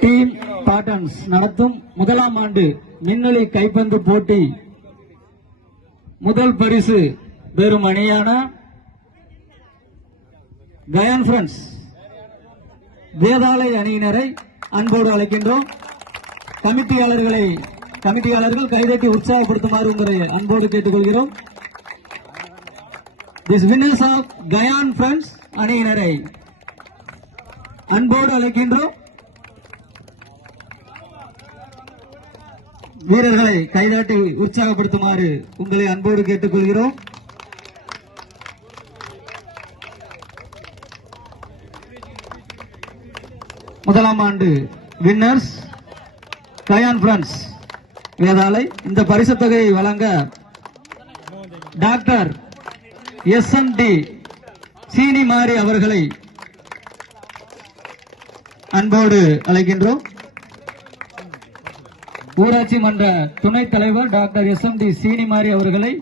Team patents நடத்தும் முதலாம் ஆண்டு மின்னலி கைப்பந்து போட்டி முதல் பரிசு பெறும் அணியான கயான் ஃப்ரெண்ட்ஸ் வேதாளை அணியினரை அன்போடு அழைக்கின்றோம். கமிட்டியாளர்கள் கைதட்டி உற்சாகப்படுத்துமாறு உங்களை அன்போடு கேட்டுக்கொள்கிறோம். This winners of Gyan friends அணியினரை அன்போடு அழைக்கின்றோம். வீரர்களை கைதாட்டி உற்சாகப்படுத்துமாறு உங்களை அன்போடு கேட்டுக்கொள்கிறோம். முதலாம் ஆண்டு வின்னர்ஸ் கயான் ஃப்ரெண்ட்ஸ் வேதாளை. இந்த பரிசு தொகையை வழங்க டாக்டர் SMD சீனிமாரி அவர்களை அன்போடு அழைக்கின்றோம். ஊராட்சி மன்ற துணைத் தலைவர் டாக்டர் SMD சீனிமாரி அவர்களை